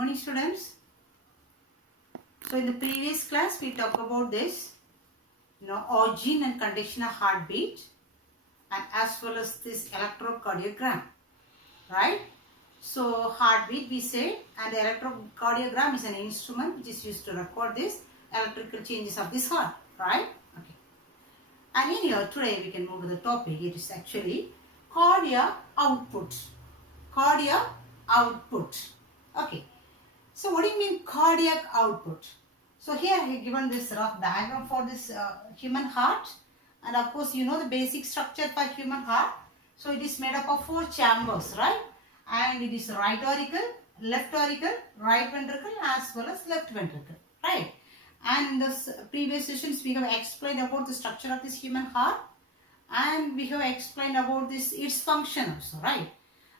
morning students. So in the previous class we talked about this, origin and condition of heartbeat and as well as this electrocardiogram, right? So heartbeat we say, and electrocardiogram is an instrument which is used to record this electrical changes of this heart, right? Okay. And in here today we can move to the topic. It is actually cardiac output. Cardiac output. Okay. So what do you mean cardiac output? So here I have given this rough diagram for this human heart, and of course you know the basic structure for human heart. So it is made up of 4 chambers, right? And it is right auricle, left auricle, right ventricle as well as left ventricle, right? And in the previous sessions we have explained about the structure of this human heart, and we have explained about this its function also, right?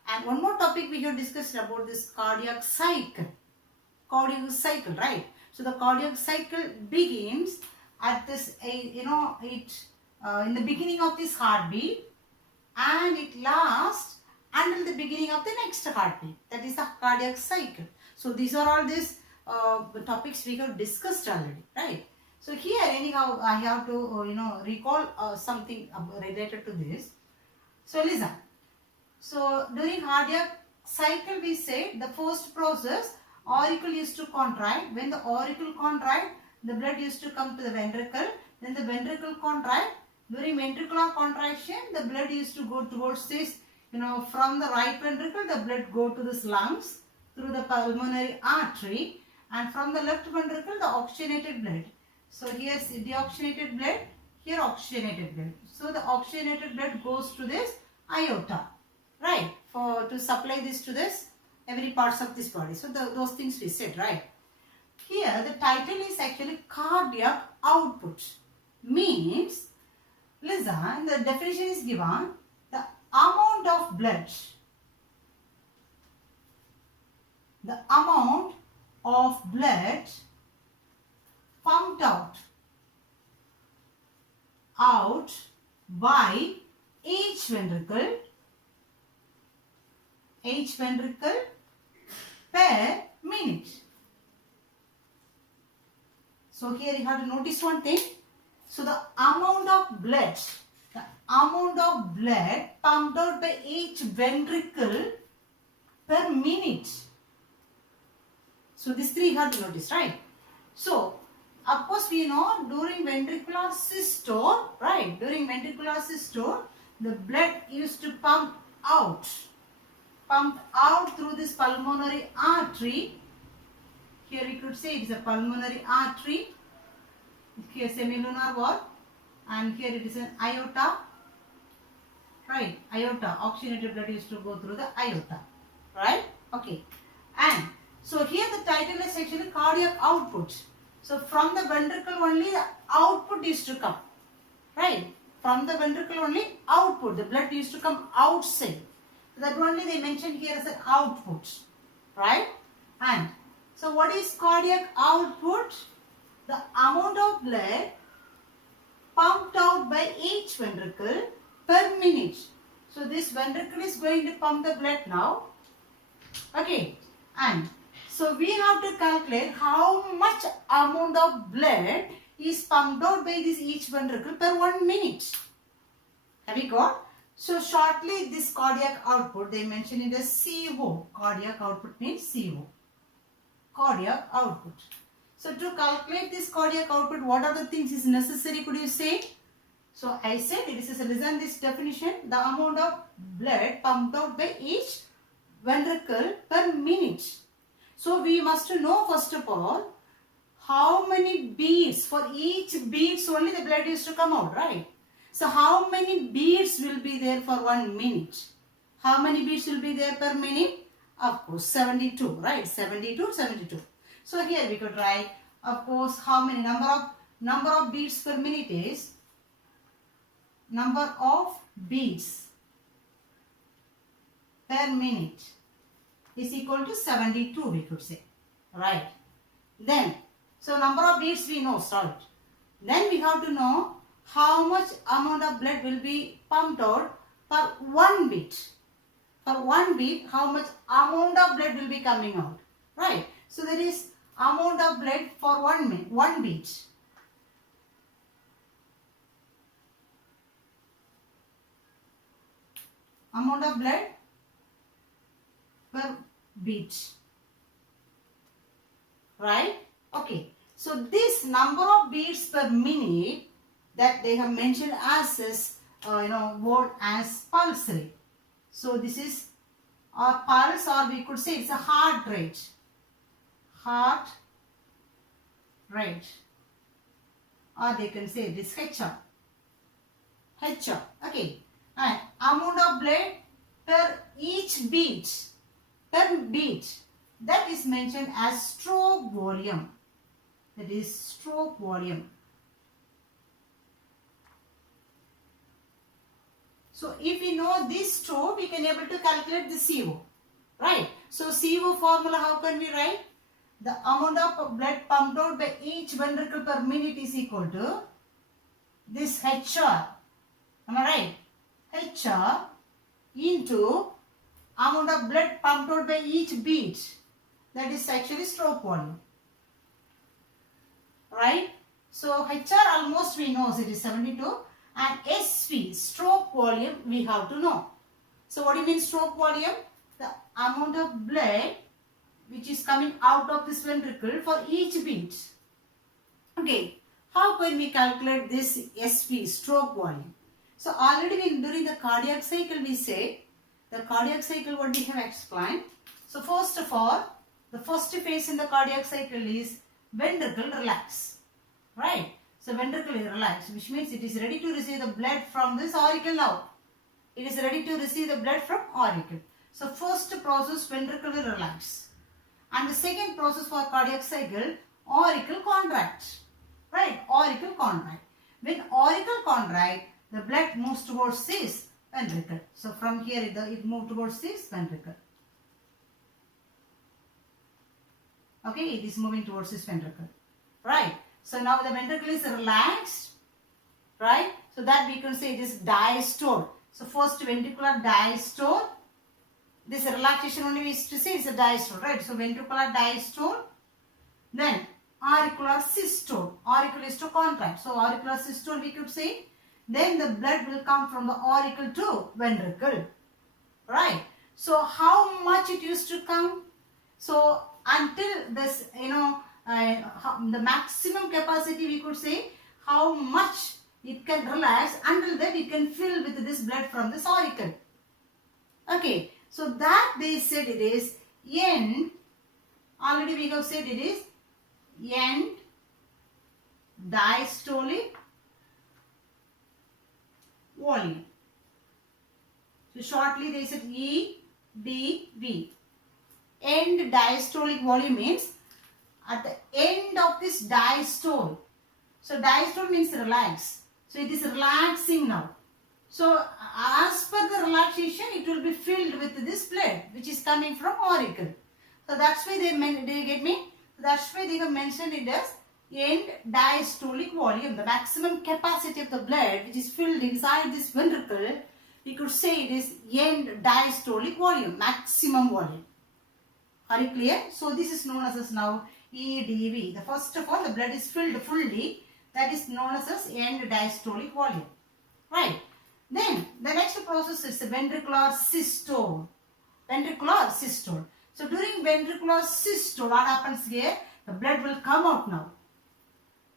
And one more topic we have discussed about this cardiac cycle. Cardiac cycle, right? So the cardiac cycle begins at this, in the beginning of this heartbeat, and it lasts until the beginning of the next heartbeat. That is the cardiac cycle. So these are all these topics we have discussed already, right? So here anyhow I have to recall something related to this. So listen. So during cardiac cycle we say the first process, auricle used to contract. When the auricle contract, the blood used to come to the ventricle. Then the ventricle contract. During ventricular contraction, the blood used to go towards this, from the right ventricle, the blood go to this lungs through the pulmonary artery, and from the left ventricle, the oxygenated blood. So here is deoxygenated blood, here oxygenated blood. So the oxygenated blood goes to this aorta, right? To supply this to this every parts of this body. So those things we said, right? Here the title is actually cardiac output. Means, listen, the definition is given, the amount of blood, pumped out by each ventricle per minute. So here you have to notice one thing. So the amount of blood pumped out by each ventricle per minute. So these 3 you have to notice, right? So of course we know during ventricular systole, right? During ventricular systole, the blood used to pump out through this pulmonary artery. Here we could say it is a pulmonary artery. Here semilunar wall, and here it is an aorta, right? Aorta, oxygenated blood used to go through the aorta, right? Okay. And so here the title is actually cardiac output. So from the ventricle only the output used to come, right? From the ventricle only output, the blood used to come outside. That only they mentioned here as an output, right? And so what is cardiac output? The amount of blood pumped out by each ventricle per minute. So this ventricle is going to pump the blood now. Okay. And so we have to calculate how much amount of blood is pumped out by this each ventricle per 1 minute. Have we got? So shortly this cardiac output, they mention it as CO. Cardiac output means CO. Cardiac output. So to calculate this cardiac output, what are the things is necessary? Could you say? So I said it is, listen this definition, the amount of blood pumped out by each ventricle per minute. So we must know first of all, how many beats, for each beats only the blood used to come out, right? So how many beats will be there for 1 minute? How many beats will be there per minute? Of course 72, right? 72. So here we could write, of course, how many number of beats per minute is number of beats per minute is equal to 72, we could say, right? Then, so number of beats we know, start. Then we have to know how much amount of blood will be pumped out per 1 beat. For 1 beat, how much amount of blood will be coming out, right? So there is amount of blood for one beat. Amount of blood per beat, right? Okay, so this number of beats per minute that they have mentioned as is word as pulse rate. So this is a pulse, or we could say it's a heart rate. Heart rate, or they can say this HR. Okay, and amount of blood per each beat, that is mentioned as stroke volume. That is stroke volume. So if we know this stroke, we can able to calculate the CO, right? So CO formula, how can we write? The amount of blood pumped out by each ventricle per minute is equal to this HR. Am I right? HR into amount of blood pumped out by each beat. That is actually stroke volume. Right? So HR almost we know it is 72, and SV, stroke volume, we have to know. So what do you mean stroke volume? The amount of blood which is coming out of this ventricle for each beat. Okay, how can we calculate this SV, stroke volume? So already during the cardiac cycle we say, the cardiac cycle what we have explained. So first of all, the first phase in the cardiac cycle is ventricle relax, right? So ventricle is relaxed, which means it is ready to receive the blood from this auricle now. It is ready to receive the blood from auricle. So first process, ventricle will relax. And the second process for cardiac cycle, auricle contract, right? Auricle contract. When auricle contract, the blood moves towards this ventricle. So from here it moves towards this ventricle. Okay, it is moving towards this ventricle, right? So now the ventricle is relaxed, right? So that we can say it is diastole. So first ventricular diastole. This relaxation only we used to say it's a diastole, right? So ventricular diastole. Then auricular systole. Auricle is to contract. So auricular systole we could say. Then the blood will come from the auricle to ventricle, right? So how much it used to come? So until this, the maximum capacity we could say how much it can relax, until that it can fill with this blood from this auricle. Okay, so that they said it is end, already we have said it is end diastolic volume. So shortly they said EDV. End diastolic volume means at the end of this diastole. So diastole means relax. So it is relaxing now. So as per the relaxation, it will be filled with this blood which is coming from auricle. So that's why they do you get me? That's why they have mentioned it as end diastolic volume. The maximum capacity of the blood which is filled inside this ventricle, we could say it is end diastolic volume, maximum volume. Are you clear? So this is known as now EDV. The first of all, the blood is filled fully. That is known as end diastolic volume. Right. Then the next process is the ventricular systole. Ventricular systole. So during ventricular systole, what happens here? The blood will come out now.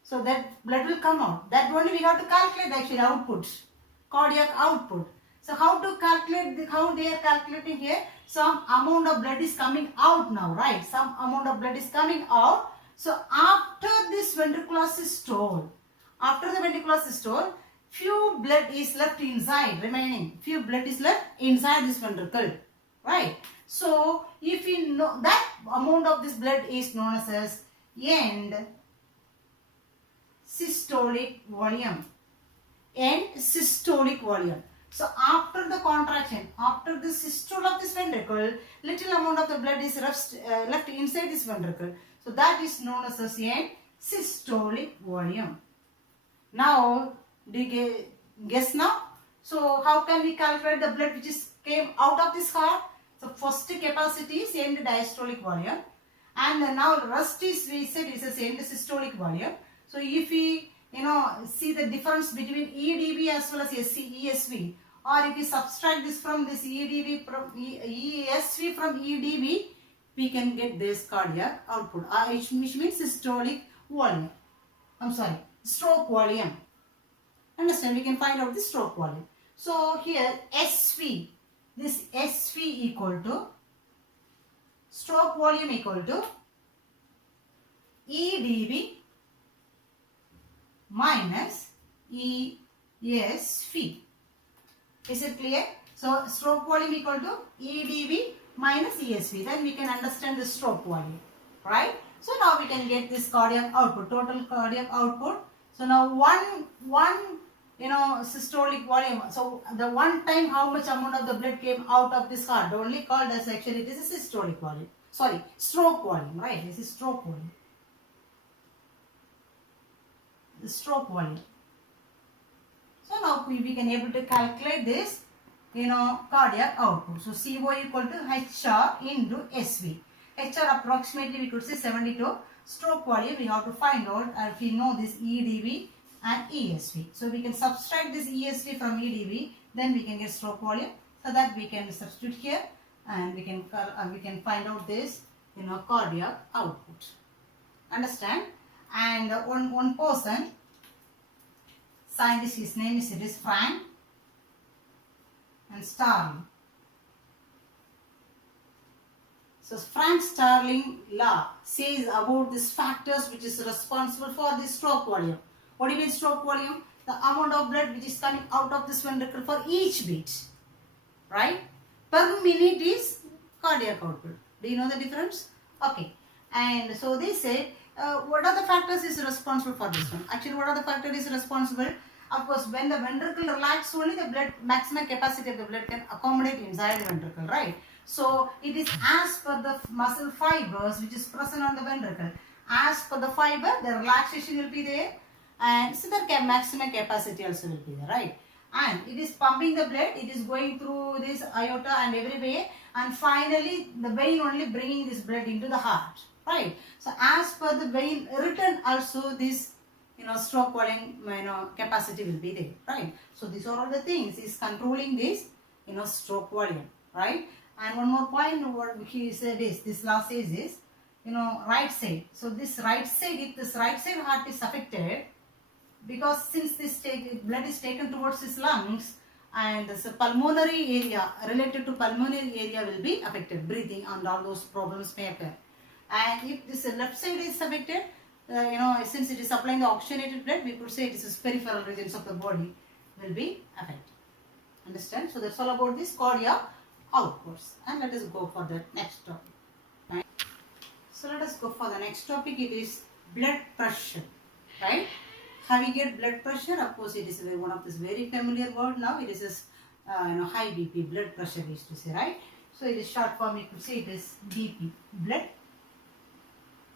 So that blood will come out. That only we have to calculate actually output. Cardiac output. So how to calculate, how they are calculating here? Some amount of blood is coming out now, right? Some amount of blood is coming out. So after this ventricular systole, after the ventricular systole, few blood is left inside, remaining. Few blood is left inside this ventricle, right? So if you know that amount of this blood is known as end systolic volume. End systolic volume. So after the contraction, after the systole of this ventricle, little amount of the blood is left inside this ventricle. So that is known as end systolic volume. Now, do you guess now? So how can we calculate the blood which came out of this heart? So first capacity is end diastolic volume. And now rest is, we said, is a end systolic volume. So if we see the difference between EDB as well as ESV, or if we subtract this from this EDB from ESV from EDB, we can get this cardiac output, which means systolic volume. Stroke volume. Understand? We can find out the stroke volume. So here SV, this SV equal to stroke volume equal to EDB minus ESV. Is it clear? So stroke volume equal to EDB minus ESV. Then we can understand the stroke volume, right? So now we can get this cardiac output, total cardiac output. So now one systolic volume. So the one time how much amount of the blood came out of this heart, only called as actually it is a systolic volume. Sorry, stroke volume, right? This is stroke volume. The stroke volume. So now we can able to calculate this, cardiac output. So CO equal to HR into SV. HR approximately we could say 72. Stroke volume we have to find out if we know this EDB and ESV. So we can subtract this ESV from EDB, then we can get stroke volume. So that we can substitute here, and we can find out this cardiac output. Understand? And one person, scientist, his name is Frank and Starling. So Frank Starling law says about these factors which is responsible for this stroke volume. What do you mean stroke volume? The amount of blood which is coming out of this ventricle for each beat, right? Per minute is cardiac output. Do you know the difference? Okay. And so they say, what are the factors is responsible for this one? Actually, what are the factors is responsible? Of course, when the ventricle relaxes, only the blood maximum capacity of the blood can accommodate inside the ventricle, right? So it is as per the muscle fibers which is present on the ventricle. As per the fiber, the relaxation will be there, and so the maximum capacity also will be there, right? And it is pumping the blood, it is going through this aorta and everywhere, and finally the vein only bringing this blood into the heart, right? So as per the vein written also this stroke volume capacity will be there, right? So these are all the things is controlling this stroke volume, right? And one more point what he said is, this law says is right side. So this right side, if this right side heart is affected, because since this blood is taken towards his lungs, and the pulmonary area, related to pulmonary area will be affected, breathing and all those problems may occur. And if this left side is affected, since it is supplying the oxygenated blood, we could say it is peripheral regions of the body will be affected. Understand? So that's all about this cardiac outputs. And let us go for the next topic. Right? So let us go for the next topic. It is blood pressure. Right? How we get blood pressure? Of course, it is one of this very familiar word now. It is high BP, blood pressure we used to say, right? So it is short form. You could say it is BP, blood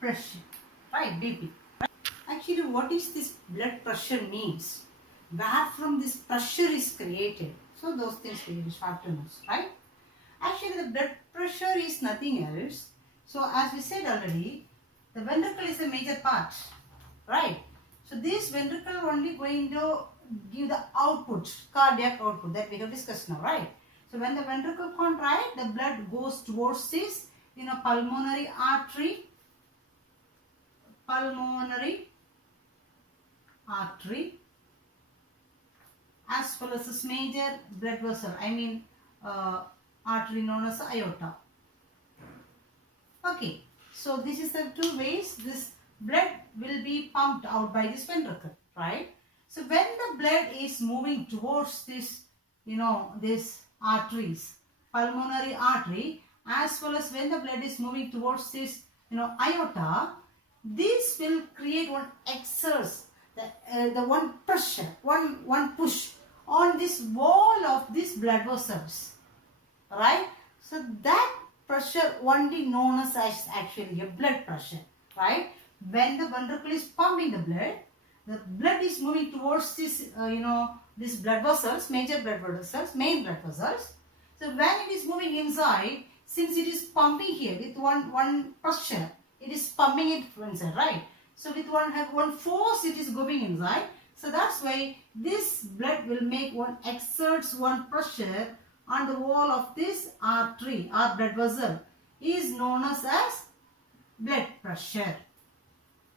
pressure, right? BP. Right? Actually, what is this blood pressure means? Where from this pressure is created? So those things we have to know, right? Actually, the blood pressure is nothing else. So as we said already, the ventricle is a major part, right? So this ventricle only going to give the output, cardiac output that we have discussed now, right? So when the ventricle contracts, the blood goes towards this, pulmonary artery, as well as this major blood vessel, artery known as aorta. Okay, so this is the two ways this blood will be pumped out by this ventricle, right? So when the blood is moving towards this, this arteries, pulmonary artery, as well as when the blood is moving towards this, aorta, this will create one exerts, the one pressure, one push on this wall of these blood vessels, right? So that pressure only known as actually a blood pressure, right? When the ventricle is pumping the blood is moving towards this, these blood vessels, major blood vessels, main blood vessels. So when it is moving inside, since it is pumping here with one pressure, it is pumping it inside, right? So with one force it is going inside. So that's why this blood will make one exerts one pressure on the wall of this artery or blood vessel is known as blood pressure,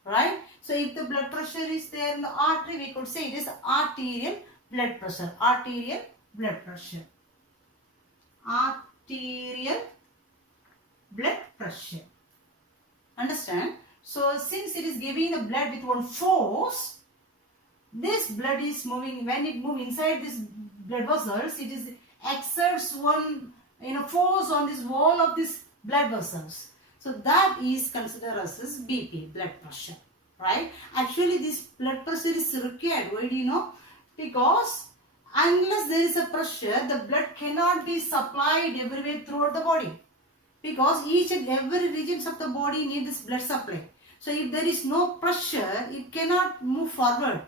right? So if the blood pressure is there in the artery, we could say it is arterial blood pressure. Arterial blood pressure. Arterial blood pressure. Understand? So since it is giving the blood with one force, this blood is moving. When it moves inside this blood vessels, it is exerts one force on this wall of this blood vessels. So that is considered as BP, blood pressure, right? Actually, this blood pressure is required. Why do you know? Because unless there is a pressure, the blood cannot be supplied everywhere throughout the body. Because each and every regions of the body need this blood supply. So if there is no pressure, it cannot move forward.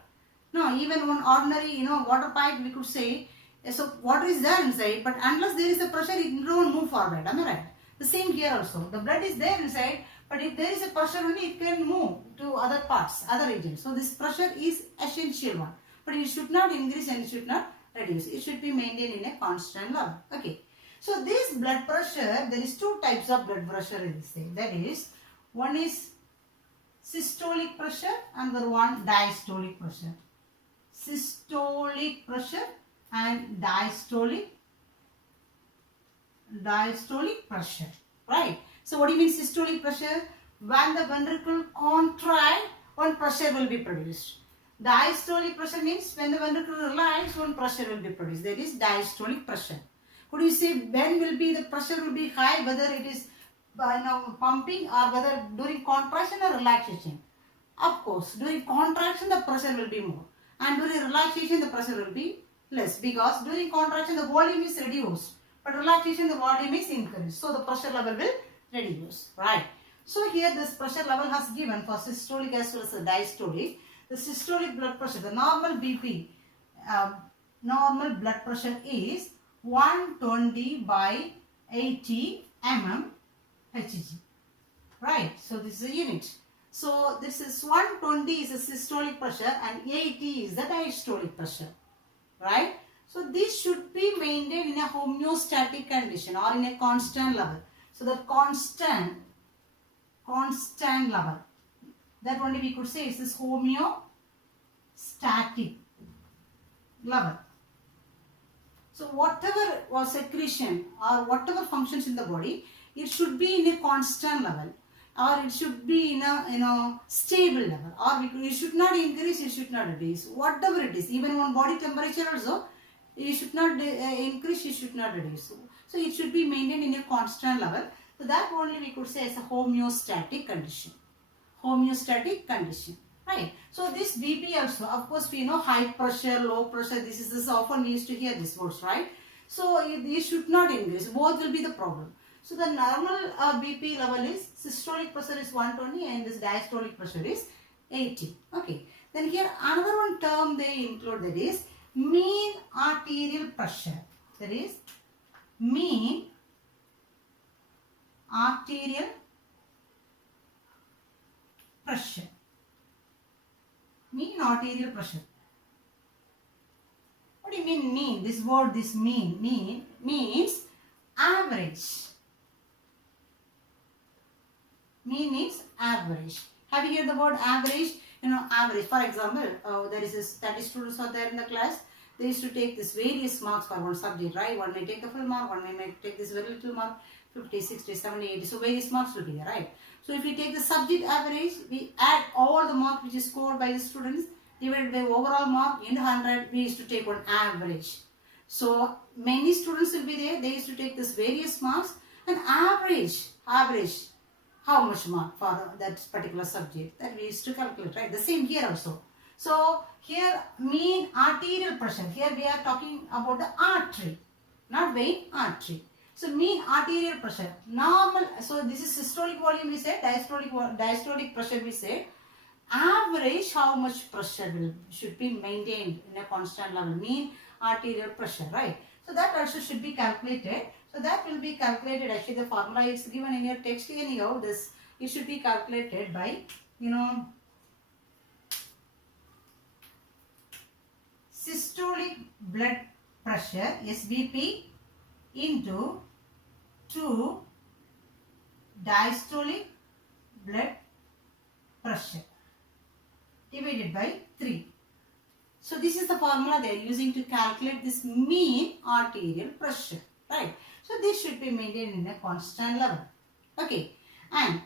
No, even one ordinary, water pipe, we could say, so water is there inside, but unless there is a pressure, it don't move forward. Am I right? The same here also. The blood is there inside, but if there is a pressure only, it can move to other parts, other regions. So this pressure is essential one. But it should not increase and it should not reduce. It should be maintained in a constant level. Okay. So this blood pressure, there is two types of blood pressure in this thing. That is, one is systolic pressure and the one diastolic pressure. Systolic pressure and diastolic pressure, right? So what do you mean systolic pressure? When the ventricle contract, one pressure will be produced. Diastolic pressure means when the ventricle relax, one pressure will be produced. That is diastolic pressure. Could you say when will be the pressure will be high, whether it is pumping or whether during contraction or relaxation? Of course, during contraction the pressure will be more, and during relaxation the pressure will be less, because during contraction the volume is reduced, but relaxation the volume is increased. So the pressure level will reduce, right? So here this pressure level has given for systolic as well as the diastolic. The systolic blood pressure, the normal BP, normal blood pressure is 120 by 80 mm Hg, right? So this is a unit. So this is 120 is the systolic pressure and 80 is the diastolic pressure, right? So this should be maintained in a homeostatic condition or in a constant level. So the constant level, that only we could say is this homeostatic level. So whatever was secretion or whatever functions in the body, it should be in a constant level, or it should be in a stable level, or it should not increase, it should not reduce, whatever it is. Even on body temperature also, it should not increase, it should not reduce. So it should be maintained in a constant level. So that only we could say as a homeostatic condition. Homeostatic condition, right? So this BP also, of course we know high pressure, low pressure, this is often we used to hear these words, right? So it should not increase, both will be the problem. So the normal BP level is, systolic pressure is 120 and this diastolic pressure is 80. Okay. Then here another one term they include, that is mean arterial pressure. That is mean arterial pressure. Mean arterial pressure. What do you mean mean? This word, this mean means average. Mean means average. Have you heard the word average? Average. For example, there is 30 students are there in the class. They used to take this various marks for one subject, right? One may take the full mark, one may take this very little mark, 50, 60, 70, 80. So various marks will be there, right? So if we take the subject average, we add all the mark which is scored by the students, divided by overall mark in 100, we used to take one average. So many students will be there, they used to take this various marks and average how much mark for that particular subject, that we used to calculate, right? The same here also. So here mean arterial pressure, here we are talking about the artery, not vein, artery. So mean arterial pressure, normal, so this is systolic volume we said, diastolic pressure we said. Average how much pressure should be maintained in a constant level, mean arterial pressure, right? So that also should be calculated. So that will be calculated, actually the formula is given in your text anyhow. This it should be calculated by, systolic blood pressure SBP into 2 diastolic blood pressure divided by 3. So this is the formula they are using to calculate this mean arterial pressure, right? So this should be maintained in a constant level. Okay, and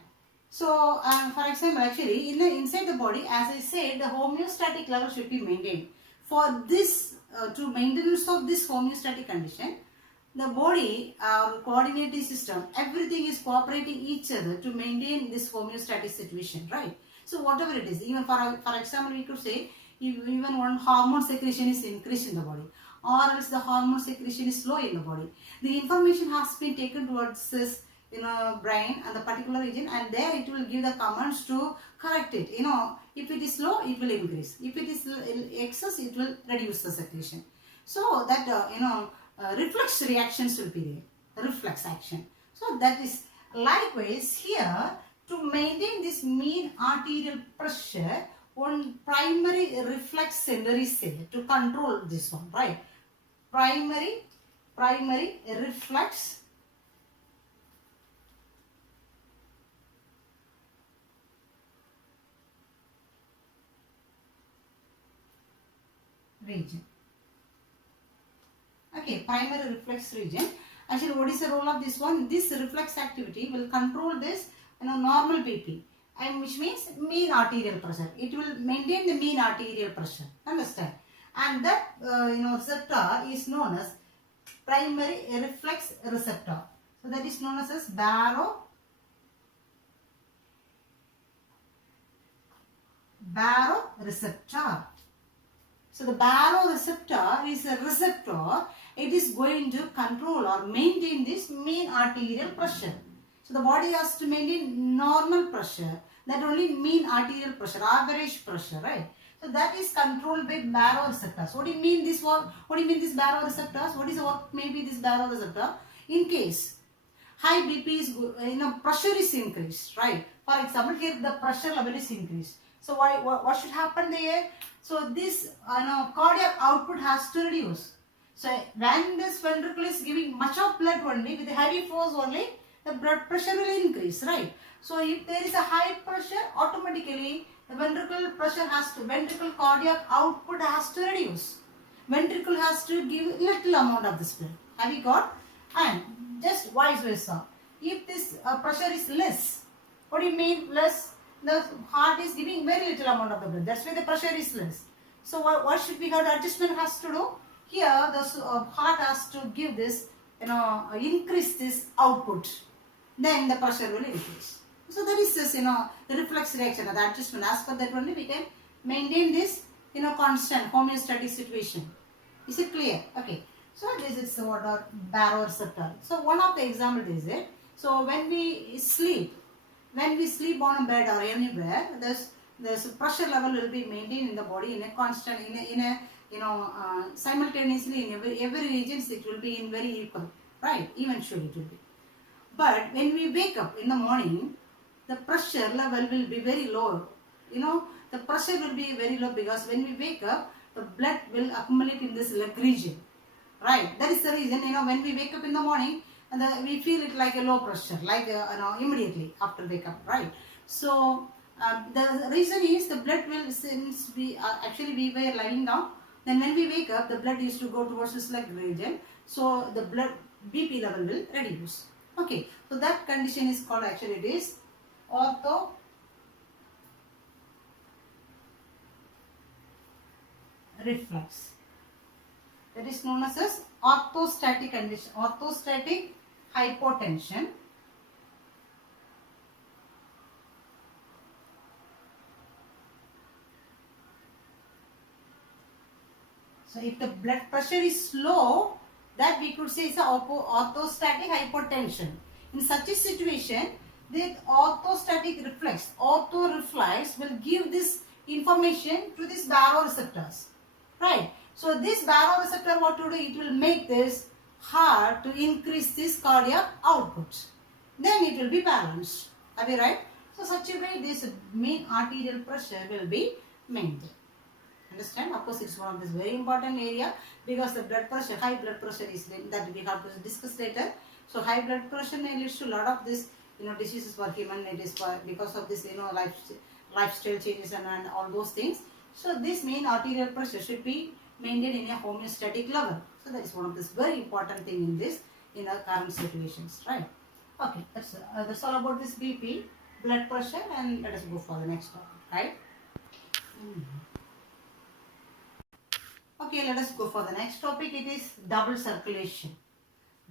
so for example, actually inside the body, as I said, the homeostatic level should be maintained. For this, to maintenance of this homeostatic condition, the body or coordinating system, everything is cooperating each other to maintain this homeostatic situation, right? So whatever it is, even for example, we could say even one hormone secretion is increased in the body, or else the hormone secretion is low in the body. The information has been taken towards this brain and the particular region, and there it will give the commands to correct it. If it is low, it will increase. If it is excess, it will reduce the secretion. So that reflex reactions will be there, reflex action. So that is likewise here, to maintain this mean arterial pressure, one primary reflex center is there to control this one, right? Primary reflex region. Okay, primary reflex region. Actually, what is the role of this one? This reflex activity will control this normal BP, and which means mean arterial pressure. It will maintain the mean arterial pressure. Understand? And that receptor is known as primary reflex receptor. So that is known as baroreceptor. So the baroreceptor is a receptor. It is going to control or maintain this mean arterial pressure. So the body has to maintain normal pressure, that only mean arterial pressure, average pressure, right? So that is controlled by baroreceptors. What do you mean this work? What do you mean this baroreceptors? What is the work maybe this baroreceptor? In case high BP is, pressure is increased, right? For example, here the pressure level is increased. So what should happen there? So this cardiac output has to reduce. So when this ventricle is giving much of blood only, with heavy force only, the blood pressure will increase, right? So if there is a high pressure, automatically the ventricle cardiac output has to reduce. Ventricle has to give little amount of this blood. Have you got? And just vice versa. If this pressure is less, what do you mean less? The heart is giving very little amount of the blood. That's why the pressure is less. So what should we have? The adjustment has to do? Here the heart has to give this, increase this output. Then the pressure will increase. So that is this, the reflex reaction, the adjustment. As per that only we can maintain this, constant homeostatic situation. Is it clear? Okay. So this is what our baroreceptor. So one of the examples is it. So when we sleep on a bed or anywhere, this pressure level will be maintained in the body in a constant, simultaneously in every region it will be in very equal, right? Eventually it will be. But when we wake up in the morning, the pressure level will be very low. The pressure will be very low because when we wake up, the blood will accumulate in this leg region, right? That is the reason, when we wake up in the morning, we feel it like a low pressure, like immediately after wake up, right? So the reason is the blood will, since we were lying down, then when we wake up, the blood used to go towards this leg region, so the blood BP level will reduce. Okay, so that condition is called, actually it is ortho reflex. That is known as orthostatic condition, orthostatic hypotension. So if the blood pressure is low, that we could say is orthostatic hypotension. In such a situation, the orthostatic reflex, orthoreflex will give this information to these baroreceptors, right? So this baroreceptor, what to do? It will make this heart to increase this cardiac output. Then it will be balanced. Are we right? So such a way this mean arterial pressure will be maintained. Understand? Of course, it's one of this very important area because the blood pressure, high blood pressure is that we have to discuss later. So high blood pressure may lead to a lot of this, diseases for human. It is because of this, lifestyle changes and all those things. So this mean arterial pressure should be maintained in a homeostatic level. So that is one of this very important thing in this, in our current situations, right? Okay, that's all about this BP, blood pressure, and let us go for the next topic, right? Okay, let us go for the next topic. It is double circulation.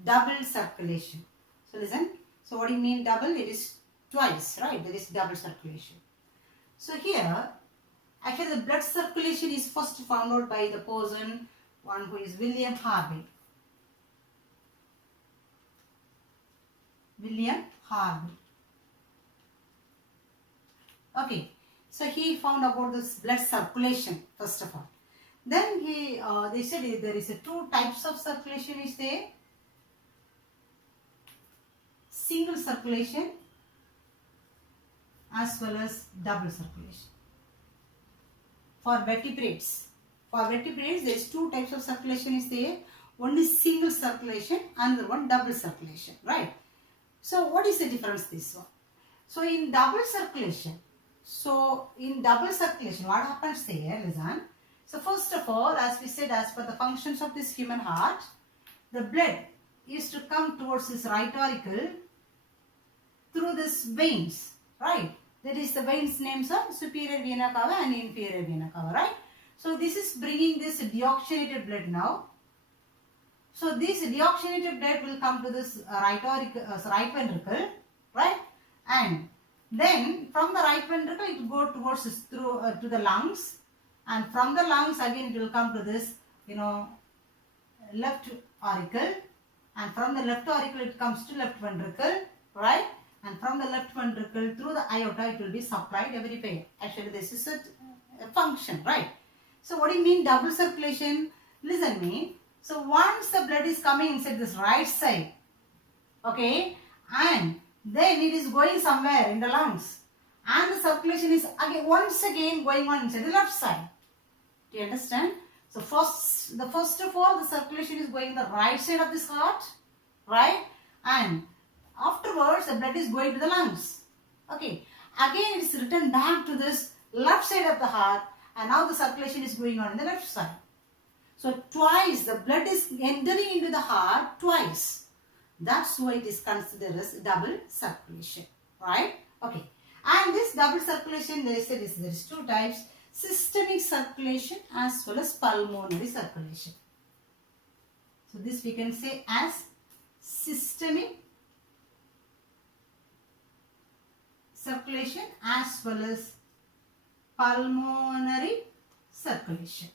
Double circulation. So listen. So what do you mean double? It is twice, right? That is double circulation. So here, actually the blood circulation is first found out by the person, one who is William Harvey. William Harvey. Okay, so he found about this blood circulation first of all. Then they said there is two types of circulation is there. Single circulation as well as double circulation. For vertebrates there is two types of circulation is there. One is single circulation, another one double circulation, right? So what is the difference this one? So in double circulation, what happens there, listen. So first of all, as we said, as per the functions of this human heart, the blood is to come towards this right auricle through these veins, right? That is the veins names are superior vena cava and inferior vena cava, right? So this is bringing this deoxygenated blood now. So this deoxygenated blood will come to this right ventricle, right? And then from the right ventricle it will go towards this through to the lungs. And from the lungs again it will come to this, left auricle, and from the left auricle it comes to left ventricle, right? And from the left ventricle through the aorta it will be supplied everywhere. Actually this is a function, right? So what do you mean double circulation? Listen me. So once the blood is coming inside this right side, okay, and then it is going somewhere in the lungs, and the circulation is once again going on inside the left side. Do you understand? So first of all, the circulation is going the right side of this heart, right? And afterwards, the blood is going to the lungs. Okay. Again, it is returned back to this left side of the heart, and now the circulation is going on in the left side. So twice, the blood is entering into the heart twice. That's why it is considered as double circulation, right? Okay. And this double circulation, they said there is two types. Systemic circulation as well as pulmonary circulation. So this we can say as systemic circulation as well as pulmonary circulation,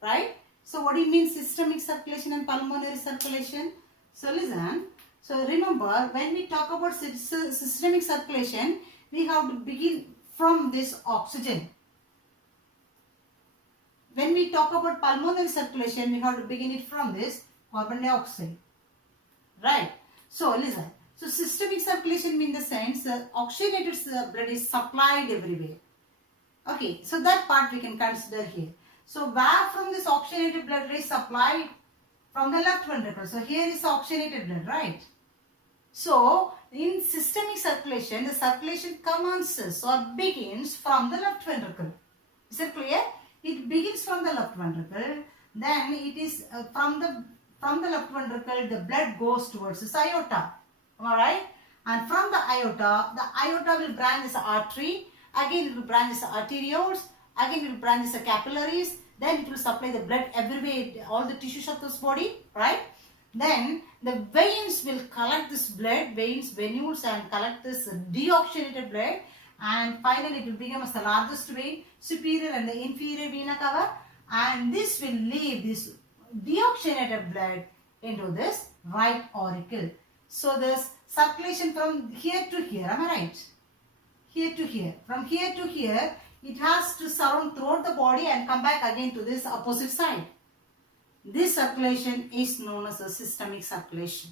right? So what do you mean systemic circulation and pulmonary circulation? So listen, so remember when we talk about systemic circulation, we have to begin from this oxygen. When we talk about pulmonary circulation, we have to begin it from this carbon dioxide, right? So listen, so systemic circulation means the sense that oxygenated blood is supplied everywhere. Okay, so that part we can consider here. So where from this oxygenated blood is supplied? From the left ventricle. So here is oxygenated blood, right? So in systemic circulation, the circulation commences or begins from the left ventricle. Is it clear? It begins from the left ventricle. Then it is from the left ventricle, the blood goes towards the aorta. Alright? And from the aorta will branch as an artery. Again it will branch as arterioles. Again it will branch as capillaries. Then it will supply the blood everywhere, all the tissues of this body, right? Then the veins will collect this blood, venules, and collect this deoxygenated blood. And finally it will become as the largest vein, superior and the inferior vena cava. And this will leave this deoxygenated blood into this right auricle. So this circulation from here to here, am I right? Here to here. From here to here, it has to surround throughout the body and come back again to this opposite side. This circulation is known as a systemic circulation.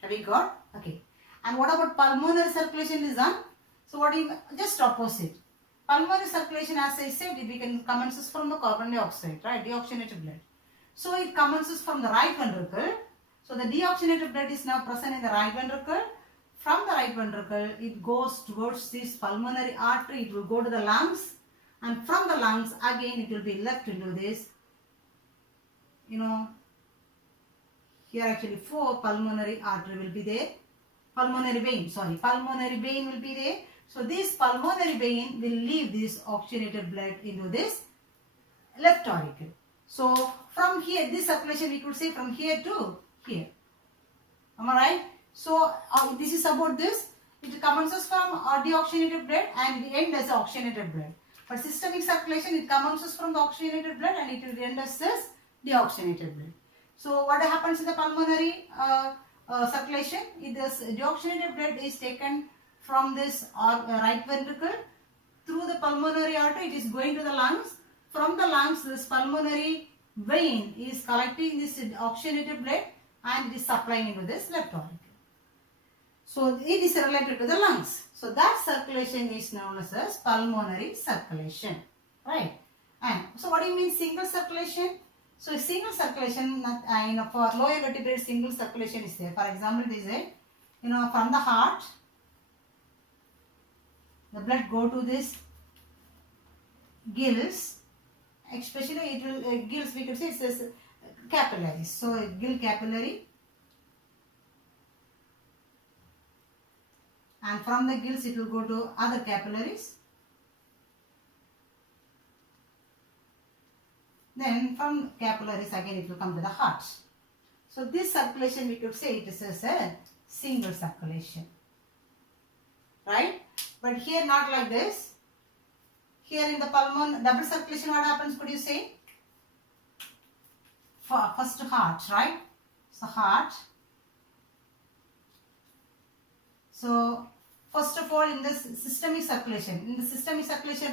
Have you got? Okay. And what about pulmonary circulation is done? So what do you, just opposite. Pulmonary circulation, as I said, it commences from the carbon dioxide, right? Deoxygenated blood. So it commences from the right ventricle. So the deoxygenated blood is now present in the right ventricle. From the right ventricle, it goes towards this pulmonary artery. It will go to the lungs. And from the lungs, again, it will be left into this, here actually 4 pulmonary artery will be there. Pulmonary vein will be there. So this pulmonary vein will leave this oxygenated blood into this left auricle. So from here, this circulation we could say from here to here. Am I right? So this is about this. It commences from deoxygenated blood and it ends as oxygenated blood. For systemic circulation, it commences from the oxygenated blood and it will end as this deoxygenated blood. So what happens in the pulmonary circulation? This deoxygenated blood is taken from this right ventricle through the pulmonary artery. It is going to the lungs. From the lungs, this pulmonary vein is collecting this oxygenated blood and it is supplying into this left auricle. So it is related to the lungs. So that circulation is known as pulmonary circulation, right? And so what do you mean single circulation? So single circulation, for lower vertebrates, single circulation is there. For example, it is from the heart, the blood go to this gills, especially it will gills, we could say it says capillaries. So gill capillary, and from the gills it will go to other capillaries. Then from capillaries again it will come to the heart. So this circulation we could say it is as a single circulation, right? But here not like this. Here in the pulmon, double circulation, what happens could you say? First heart, right? So heart. So first of all in this systemic circulation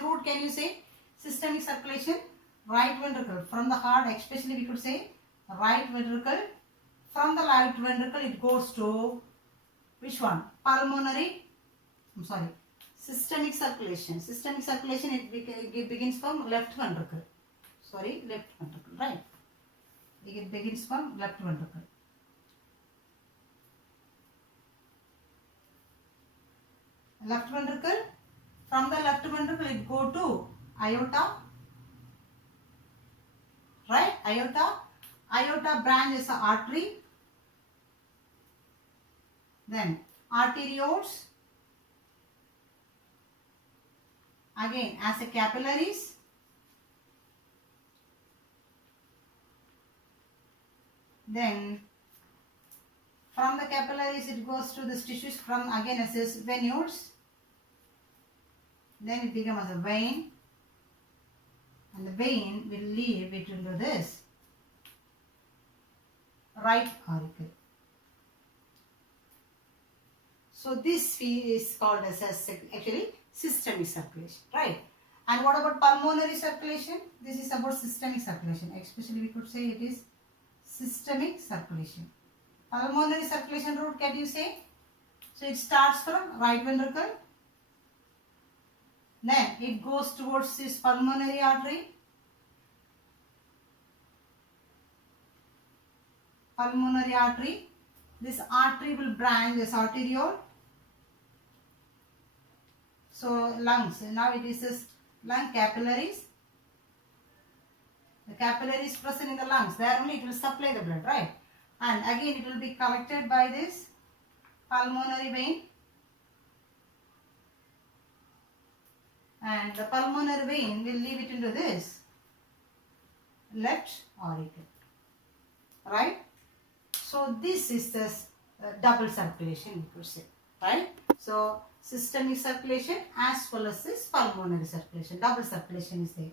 route, can you say systemic circulation? Right ventricle, from the heart especially we could say right ventricle. From the right ventricle it goes to which one? Systemic circulation. Systemic circulation it begins from left ventricle. Left ventricle, right? It begins from left ventricle. Left ventricle. From the left ventricle it go to aorta. Right? Aorta branch is an artery. Then arterioles. Again as a capillaries. Then from the capillaries it goes to this tissues, from again as this venules. Then it becomes a vein. And the vein will leave it into this right auricle. So this is called as actually systemic circulation, right? And what about pulmonary circulation? This is about systemic circulation. Especially we could say it is systemic circulation. Pulmonary circulation route, can you say? So it starts from right ventricle. Then it goes towards this pulmonary artery. Pulmonary artery. This artery will branch as arteriole. So lungs. Now it is this lung capillaries. The capillary is present in the lungs. There only it will supply the blood, right? And again it will be collected by this pulmonary vein. And the pulmonary vein will leave it into this left auricle, right? So this is the double circulation we could say, right? So systemic circulation as well as this pulmonary circulation, double circulation is there.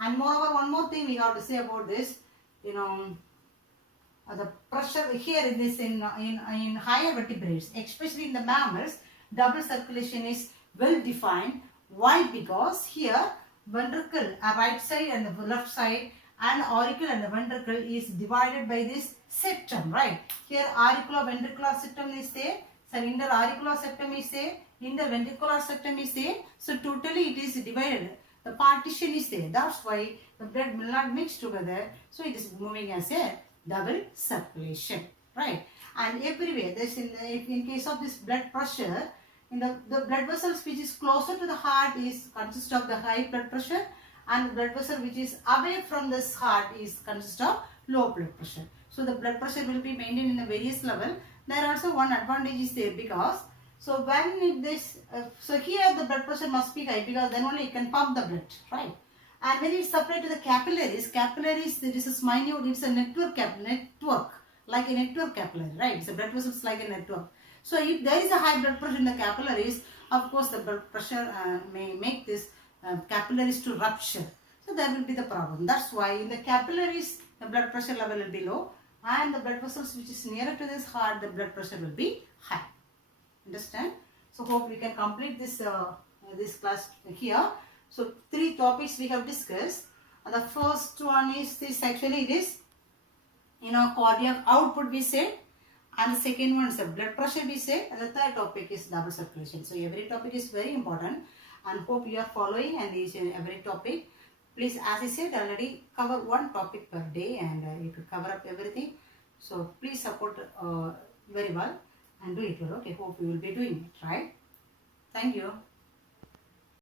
And moreover, one more thing we have to say about this, the pressure here in this in higher vertebrates, especially in the mammals, double circulation is well defined. Why? Because here ventricle, right side and the left side, and auricle and the ventricle is divided by this septum, right? Here auriculoventricular septum is there, So interauricular septum is there, interventricular septum is there. So totally it is divided. The partition is there. That's why the blood will not mix together. So it is moving as a double circulation, right? And everywhere, this in case of this blood pressure, in the blood vessels which is closer to the heart is consist of the high blood pressure, and blood vessel which is away from this heart is consist of low blood pressure. So the blood pressure will be maintained in a various level. There also one advantage is there, because so when so here the blood pressure must be high, because then only you can pump the blood, right? And when it's supplied to the capillaries, there is a minute, it's a network like a network capillary, right? So blood vessels like a network. So if there is a high blood pressure in the capillaries, of course the blood pressure may make this capillaries to rupture. So there will be the problem. That's why in the capillaries the blood pressure level will be low, and the blood vessels which is nearer to this heart, the blood pressure will be high. Understand? So hope we can complete this this class here. So 3 topics we have discussed. And the first one is this, actually it is cardiac output we said, and the second one is the blood pressure we said, and the third topic is double circulation. So every topic is very important, and hope you are following and each and every topic. Please, as I said already, cover one topic per day, and you could cover up everything. So please support very well and do it well. Okay, hope you will be doing it, right? Thank you.